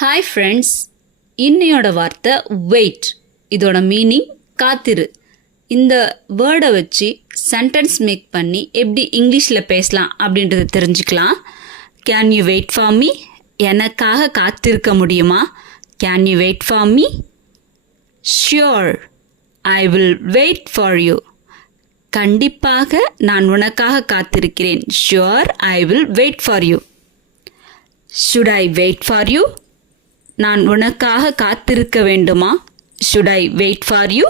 Hi friends, இன்னையோட வார்த்தை wait. இதோட மீனிங் காத்திரு. இந்த வேர்டை வச்சு சென்டென்ஸ் மேக் பண்ணி எப்படி இங்கிலீஷில் பேசலாம் அப்படின்றத தெரிஞ்சுக்கலாம். Can you wait for me? எனக்காக காத்திருக்க முடியுமா? Can you wait for me? Sure, I will wait for you. கண்டிப்பாக நான் உனக்காக காத்திருக்கிறேன். Sure, I will wait for you. Should I wait for you? நான் உனக்காக காத்திருக்க வேண்டுமா? Should I wait for you?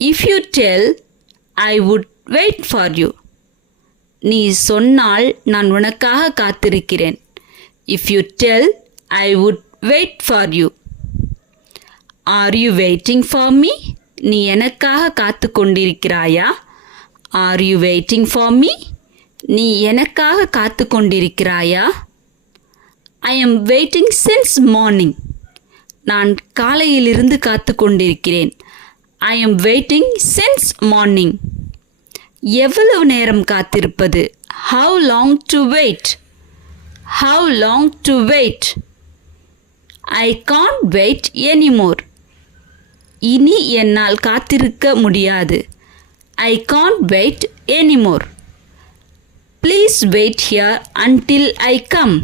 If you tell, I would wait for you. நீ சொன்னால் நான் உனக்காக காத்திருக்கிறேன். If you tell, I would wait for you. Are you waiting for me? நீ எனக்காக காத்து கொண்டிருக்கிறாயா? Are you waiting for me? நீ எனக்காக காத்து கொண்டிருக்கிறாயா? I am waiting since morning. நான் காலையிலிருந்து காத்து கொண்டிருக்கிறேன். I am waiting since morning. எவ்வளவு நேரம் காத்திருப்பது? How long to wait? How long to wait? I can't wait anymore. இனி என்னால் காத்திருக்க முடியாது. I can't wait anymore. Please wait here until I come.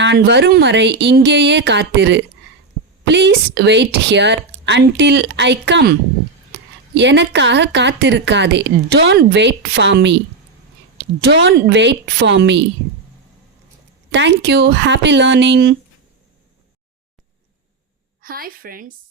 நான் வரும் வரை இங்கேயே காத்திரு. Please wait here until I come. எனக்காக காத்திருக்காதே. Don't wait for me. Don't wait for me. Thank you. Happy learning. Hi friends.